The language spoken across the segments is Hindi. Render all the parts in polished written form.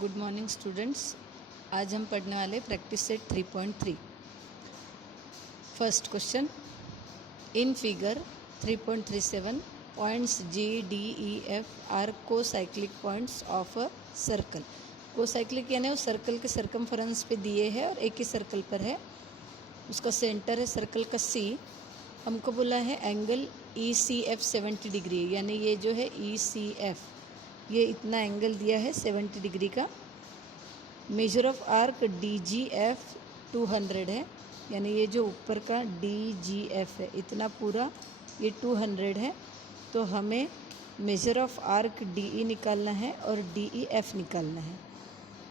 Good morning students. आज हम पढ़ने वाले practice set 3.3। First question, in figure 3.37 points G, D, E, F are concyclic points of a circle. Concyclic यानी वो सर्कल के सर्कमफरेंस पे दिए हैं और एक ही सर्कल पर है, उसका सेंटर है सर्कल का C। हमको बोला है एंगल ECF 70 डिग्री, यानी ये जो है ECF ये इतना एंगल दिया है 70 डिग्री का। मेजर ऑफ आर्क DGF 200 है, यानी ये जो ऊपर का DGF है इतना पूरा ये 200 है। तो हमें मेजर ऑफ आर्क DE निकालना है और DEF निकालना है।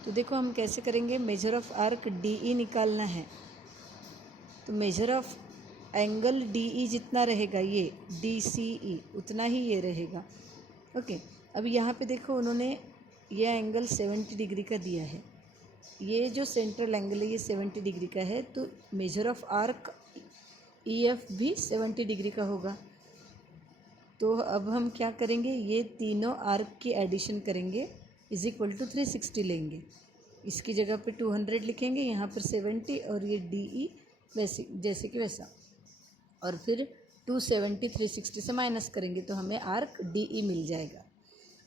तो देखो हम कैसे करेंगे। मेजर ऑफ आर्क DE निकालना है तो मेजर ऑफ एंगल DE जितना रहेगा ये DCE उतना ही ये रहेगा। ओके, अब यहाँ पे देखो उन्होंने ये एंगल 70 डिग्री का दिया है, ये जो सेंट्रल एंगल है ये 70 डिग्री का है, तो मेजर ऑफ आर्क EF भी 70 डिग्री का होगा। तो अब हम क्या करेंगे, ये तीनों आर्क की एडिशन करेंगे इज इक्वल टू 360 लेंगे। इसकी जगह पे 200 लिखेंगे, यहाँ पर 70 और ये DE वैसे जैसे कि वैसा, और फिर 270 360 से माइनस करेंगे तो हमें आर्क DE मिल जाएगा।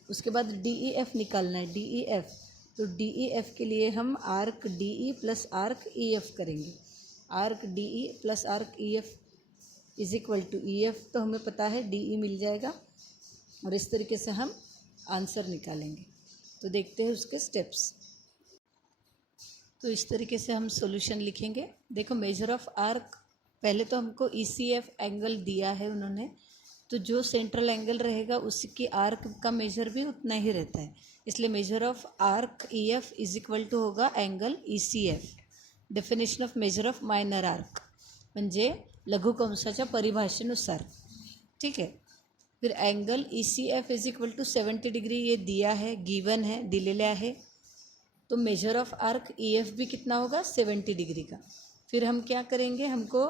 उसके बाद DEF निकालना है, DEF। तो DEF के लिए हम arc DE plus arc EF करेंगे। Arc DE plus arc EF is equal to EF, तो हमें पता है DE मिल जाएगा और इस तरीके से हम आंसर निकालेंगे। तो देखते हैं उसके स्टेप्स। तो इस तरीके से हम सॉल्यूशन लिखेंगे। देखो मेजर ऑफ आर्क, पहले तो हमको ECF एंगल दिया है उन्होंने, तो जो सेंट्रल एंगल रहेगा उसकी आर्क का मेजर भी उतना ही रहता है, इसलिए measure of arc EF is equal to होगा angle ECF। Definition of measure of minor arc म्हणजे लघुकंसाच्या परिभाषेनुसार, ठीक है। फिर angle ECF is equal to 70 degree ये दिया है, गिवन है, दिलेले आहे। तो मेजर ऑफ आर्क EF भी कितना होगा 70 डिग्री का। फिर हम क्या करेंगे, हमको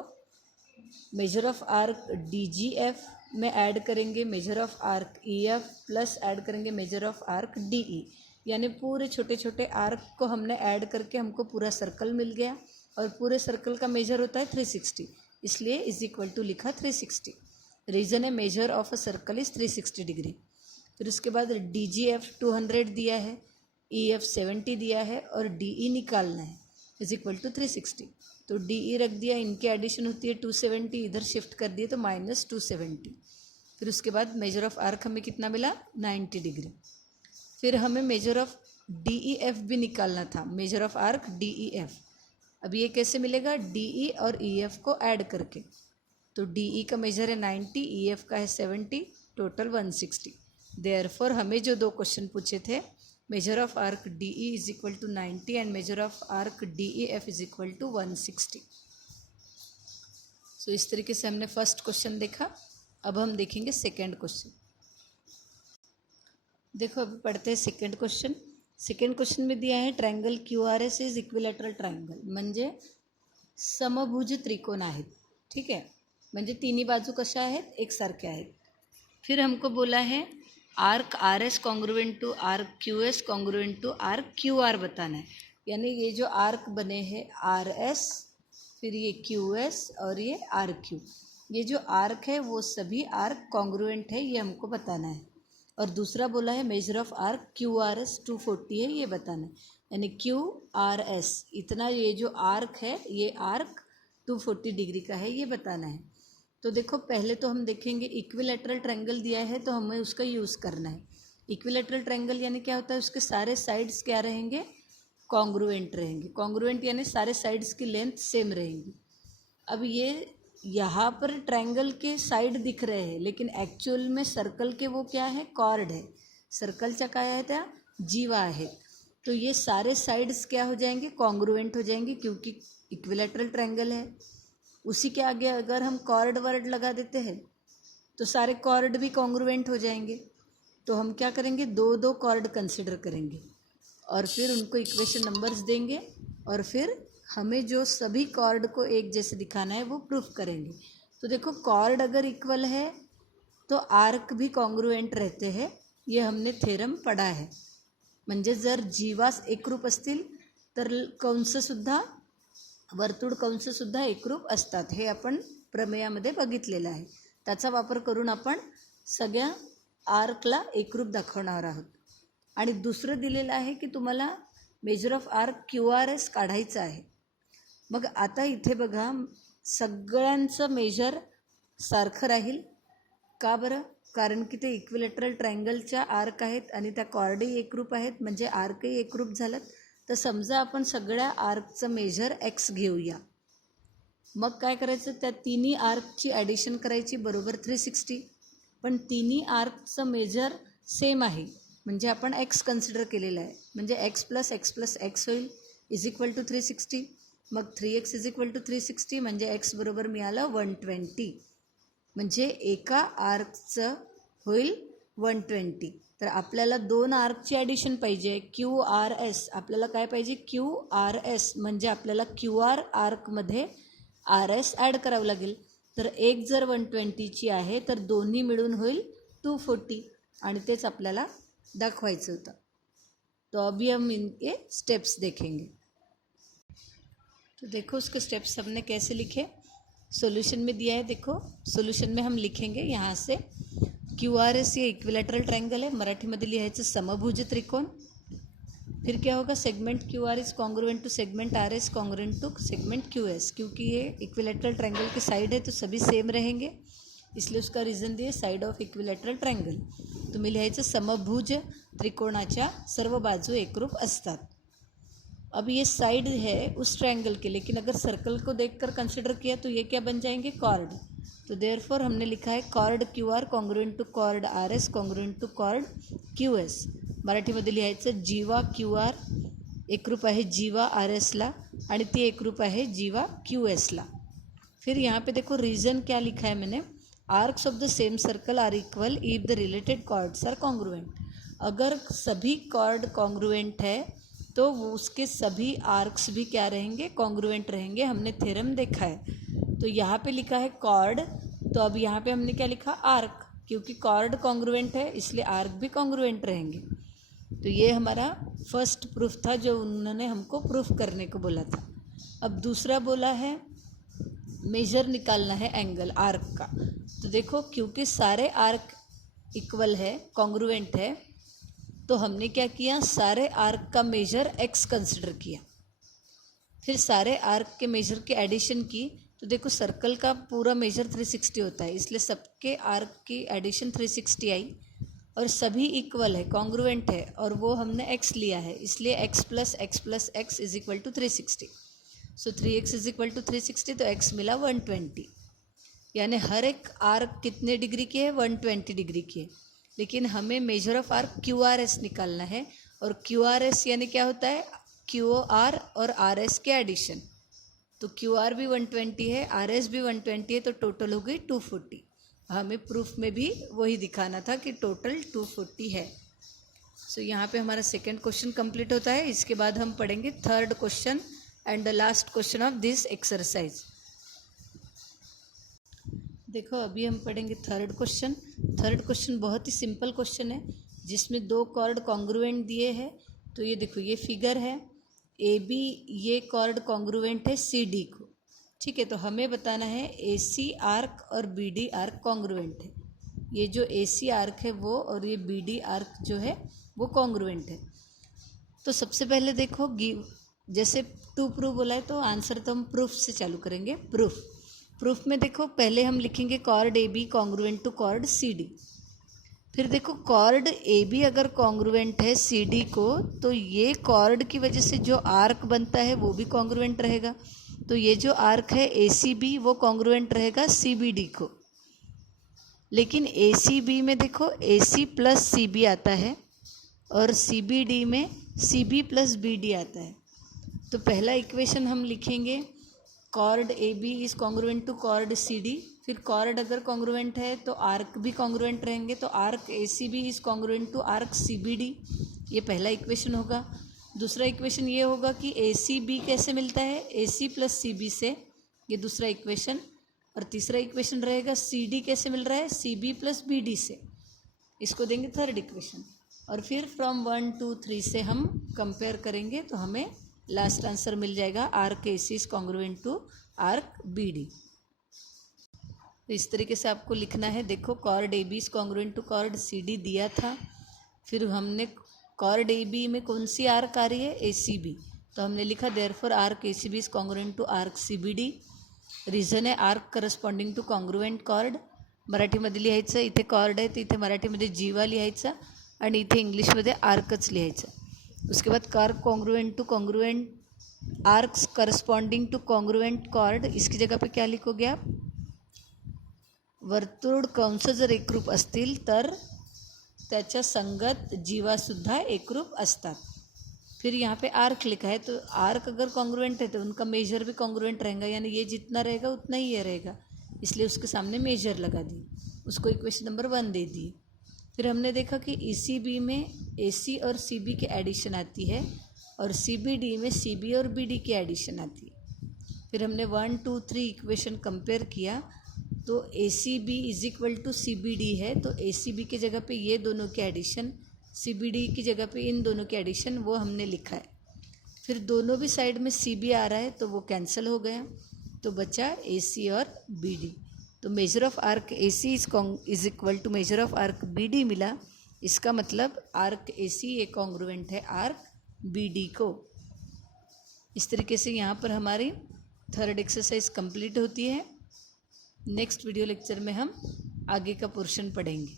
मेजर ऑफ आर्क DGF में ऐड करेंगे major of arc EF plus add करेंगे मेजर ऑफ आर्क DE, यानी पूरे छोटे छोटे आर्क को हमने ऐड करके हमको पूरा सर्कल मिल गया, और पूरे सर्कल का मेजर होता है 360, इसलिए इज इक्वल टू लिखा 360। रीज़न है measure of a circle is 360 degree. फिर उसके बाद DGF 200 दिया है, EF 70 दिया है और DE निकालना है इज इक्वल टू 360। तो DE रख दिया, इनकी एडिशन होती है 270, इधर शिफ्ट कर दिए तो माइनस 270। फिर उसके बाद मेजर ऑफ आर्क हमें कितना मिला 90 डिग्री। फिर हमें मेजर ऑफ DEF भी निकालना था, मेजर ऑफ आर्क DEF। अब ये कैसे मिलेगा, DE और EF को ऐड करके। तो DE का मेजर है 90, EF का है 70, टोटल 160। देयरफॉर हमें जो दो क्वेश्चन पूछे थे, measure of arc DE is equal to 90 and measure of arc DEF is equal to 160। So इस तरीके से हमने फर्स्ट क्वेश्चन देखा। अब हम देखेंगे सेकेंड क्वेश्चन। देखो अभी पढ़ते हैं सेकेंड क्वेश्चन। सेकेंड क्वेश्चन में दिया है triangle QRS is equilateral triangle, म्हणजे समभुज त्रिकोण आहेत, ठीक है, म्हणजे तिन्ही बाजू कशा आहेत, एकसारख्या आहेत। फिर हमको बोला है arc RS congruent to arc QS congruent to arc QR बताना है, यानी ये जो आर्क बने हैं RS, फिर ये QS और ये RQ, ये जो आर्क है वो सभी आर्क कॉन्ग्रुएंट है, ये हमको बताना है। और दूसरा बोला है मेजर ऑफ आर्क QRS 240 है, ये बताना है, यानी QRS इतना ये जो आर्क है ये आर्क 240 डिग्री का है, ये बताना है। तो देखो पहले तो हम देखेंगे इक्विलैटरल ट्रायंगल दिया है तो हमें उसका यूज़ करना है। इक्विलैटरल ट्रायंगल यानी क्या होता है, उसके सारे साइड्स क्या रहेंगे, कॉन्ग्रुएंट रहेंगे। कॉन्ग्रुएंट यानी सारे साइड्स की लेंथ सेम रहेंगी। अब ये यहाँ पर ट्रायंगल के साइड दिख रहे हैं, लेकिन एक्चुअल में सर्कल के वो क्या है, कॉर्ड है। सर्कलचा काय आहे त्या जीवा आहे। तो ये सारे साइड्स क्या हो जाएंगे, कॉन्ग्रुएंट हो जाएंगे, क्योंकि इक्विलैटरल ट्रायंगल है। उसी के आगे अगर हम कॉर्ड वर्ड लगा देते हैं तो सारे कॉर्ड भी कॉन्ग्रुएंट हो जाएंगे। तो हम क्या करेंगे, दो दो कॉर्ड कंसिडर करेंगे और फिर उनको इक्वेशन नंबर्स देंगे, और फिर हमें जो सभी कॉर्ड को एक जैसे दिखाना है वो प्रूफ करेंगे। तो देखो कॉर्ड अगर इक्वल है तो आर्क भी कॉन्ग्रुएंट रहते हैं, ये हमने थ्योरम पढ़ा है। म्हणजे जर जीवास एकरूप असतील तर कंससुद्धा वर्तुळ कंससुद्धा एकरूप असतात. हे आपण प्रमेयामध्ये बघितलेलं आहे. त्याचा वापर करून आपण सगळ्या आर्कला एकरूप दाखवणार आहोत. आणि दुसरं दिलेलं आहे की तुम्हाला मेजर ऑफ आर्क QRS काढायचं आहे. मग आता इथे बघा सगळ्यांचं मेजर सारखं राहील. का बरं? कारण की ते इक्विलॅटरल ट्रायंगलच्या आर्क आहेत आणि त्या कॉर्डही एकरूप आहेत, म्हणजे आर्कही एकरूप झालं. तर समजा आपण सगळ्या आर्कचं मेजर X घेऊया. मग काय करायचं, त्या तिन्ही आर्कची ॲडिशन करायची, बरोबर 360. पण तिन्ही आर्कचं मेजर सेम आहे, म्हणजे आपण X कन्सिडर केलेलं आहे, म्हणजे X + X होईल इज इक्वल टू 360. मग 3x इज इक्वल टू 360 म्हणजे X बरोबर मिळालं 120. म्हणजे एका आर्कचं होईल 120. तर आपल्याला दोन आर्कची ॲडिशन पाहिजे, QRS. आपल्याला काय पाहिजे, QRS. म्हणजे आपल्याला QR आर्कमध्ये RS ॲड करावं लागेल. तर एक जर 120ची आहे तर दोन्ही मिळून होईल 240, आणि तेच आपल्याला दाखवायचं होतं. तो अभी हम इनके स्टेप्स देखेंगे. तो देखो उसके स्टेप्स हमने कैसे लिखे. सॉल्यूशन में दिया है, देखो सॉल्यूशन में हम लिखेंगे यहाँ से QRS ये इक्विलैटरल ट्रायंगल है, मराठी मध्ये लिहायचं समभुज त्रिकोण. फिर क्या होगा, segment QR is congruent to segment RS congruent to segment QS. क्योंकि ये इक्विलैटरल ट्रायंगल के साइड है तो सभी सेम रहेंगे, इसलिए उसका रीज़न दिए साइड ऑफ इक्विलैटरल ट्रायंगल. तुम्ही लिहायचं समभुज त्रिकोणाच्या सर्व बाजू एकरूप असतात. अब ये साइड है उस ट्रायंगल के, लेकिन अगर सर्कल को देखकर कंसिडर किया तो ये क्या बन जाएंगे, कॉर्ड. तो देयरफॉर हमने लिखा है chord QR congruent to chord RS congruent to chord QS. मराठीमध्ये लिहायचं जीवा QR एकरूप आहे जीवा RSला आणि ती एकरूप आहे जीवा QSला. फिर यहाँ पे देखो रीज़न क्या लिखा है मैंने, arcs of the same circle are equal if the related chords are congruent. अगर सभी कॉर्ड कॉन्ग्रुएंट है तो उसके सभी आर्क्स भी क्या रहेंगे, कॉन्ग्रुएंट रहेंगे. हमने थ्योरम देखा है. तो यहाँ पे लिखा है कॉर्ड, तो अब यहाँ पे हमने क्या लिखा, आर्क. क्योंकि कॉर्ड कॉन्ग्रुएंट है इसलिए आर्क भी कॉन्ग्रुएंट रहेंगे. तो ये हमारा फर्स्ट प्रूफ था जो उन्होंने हमको प्रूफ करने को बोला था. अब दूसरा बोला है मेजर निकालना है एंगल आर्क का. तो देखो क्योंकि सारे आर्क इक्वल है, कॉन्ग्रुएंट है, तो हमने क्या किया, सारे आर्क का मेजर X कंसिडर किया. फिर सारे आर्क के मेजर की एडिशन की. तो देखो सर्कल का पूरा मेजर 360 होता है, इसलिए सबके आर्क की एडिशन 360 आई और सभी इक्वल है, कॉन्ग्रुएंट है, और वो हमने X लिया है, इसलिए X + X is equal to 360. So 3x is equal to 360, तो X मिला 120. यानी हर एक आर्क कितने डिग्री की है, 120 डिग्री की है. लेकिन हमें मेजर ऑफ आर्क QRS निकालना है, और QRS यानी क्या होता है, QR और RS के एडिशन. तो QR भी 120 है, RS भी 120 है, तो टोटल हो गई 240. हमें प्रूफ में भी वही दिखाना था कि टोटल 240 है. सो यहाँ पे हमारा सेकंड क्वेश्चन कंप्लीट होता है. इसके बाद हम पढ़ेंगे third question and the last question of this exercise. देखो अभी हम पढ़ेंगे थर्ड क्वेश्चन. थर्ड क्वेश्चन बहुत ही सिंपल क्वेश्चन है, जिसमें दो कॉर्ड कॉन्ग्रुएंट दिए हैं. तो ये देखो ये फिगर है, AB ये कॉर्ड कॉन्ग्रुएंट है CD को. ठीक है, तो हमें बताना है AC आर्क और BD आर्क कॉन्ग्रुएंट है. ये जो AC आर्क है वो, और ये BD आर्क जो है वो कॉन्ग्रुएंट है. तो सबसे पहले देखो जैसे टू प्रूफ बोला है तो आंसर तो हम प्रूफ से चालू करेंगे. प्रूफ में देखो पहले हम लिखेंगे chord AB congruent to chord CD. फिर देखो कॉर्ड AB अगर कॉन्ग्रुएंट है CD को, तो ये कॉर्ड की वजह से जो आर्क बनता है वो भी कॉन्ग्रुएंट रहेगा. तो ये जो आर्क है ACB वो कॉन्ग्रुएंट रहेगा CBD को. लेकिन ACB में देखो AC + CB आता है और CBD में CB + BD आता है. तो पहला इक्वेशन हम लिखेंगे chord AB is congruent to chord CD. फिर कॉर्ड अगर कॉन्ग्रुएंट है तो आर्क भी कॉन्ग्रुएंट रहेंगे, तो arc ACB is congruent to arc CBD. ये पहला इक्वेशन होगा. दूसरा इक्वेशन ये होगा कि ACB कैसे मिलता है, AC + CB से, ये दूसरा इक्वेशन. और तीसरा इक्वेशन रहेगा CD कैसे मिल रहा है, CB + BD से, इसको देंगे थर्ड इक्वेशन. और फिर फ्रॉम 1 2 3 से हम कंपेयर करेंगे तो हमें लास्ट आंसर मिल जाएगा arc A C is congruent to arc B D. तो इस तरीके से आपको लिखना है। देखो chord A B is congruent to chord C D दिया था, फिर हमने कॉर्ड ए बी में कौन सी आर्क आ रही है, ए सी बी, तो हमने लिखा therefore arc A C B is congruent to arc C B D. Reason आहे arc corresponding to congruent chord, मराठीमध्ये लिहायचं, इथे कॉर्ड आहे तर इथे मराठीमध्ये जीवा लिहायचा आणि इथे इंग्लिशमध्ये आर्कच लिहायचा। उसके बाद कार्क congruent to congruent arcs corresponding to congruent chord, इसकी जगह पे क्या लिखोगे आप, वर्तुळ कंस जर एकरूप असतील तर त्याच्या संगत जीवासुद्धा एकरूप असतात। फिर यहाँ पे आर्क लिखा है, तो आर्क अगर कॉन्ग्रुएंट है तो उनका मेजर भी कॉन्ग्रुएंट रहेगा, यानी ये जितना रहेगा उतना ही ये रहेगा, इसलिए उसके सामने मेजर लगा दी, उसको इक्वेशन नंबर 1 दे दी। फिर हमने देखा कि ई सी बी में ए सी और सी बी की एडिशन आती है और सी बी डी में सी बी और बी डी की एडिशन आती है। फिर हमने 1 2 3 इक्वेशन कंपेयर किया, तो A C B is equal to C B D है, तो ए सी बी की जगह पे ये दोनों की एडिशन, सी बी डी की जगह पे इन दोनों की एडिशन वो हमने लिखा है। फिर दोनों भी साइड में सी बी आ रहा है तो वो कैंसिल हो गया, तो बचा ए सी और बी डी। तो measure of arc A C is equal to measure of arc B D मिला। इसका मतलब आर्क ए सी ये कॉन्ग्रुएंट है आर्क बी डी को। इस तरीके से यहाँ पर हमारी थर्ड एक्सरसाइज कंप्लीट होती है। नेक्स्ट वीडियो लेक्चर में हम आगे का पोर्शन पढ़ेंगे।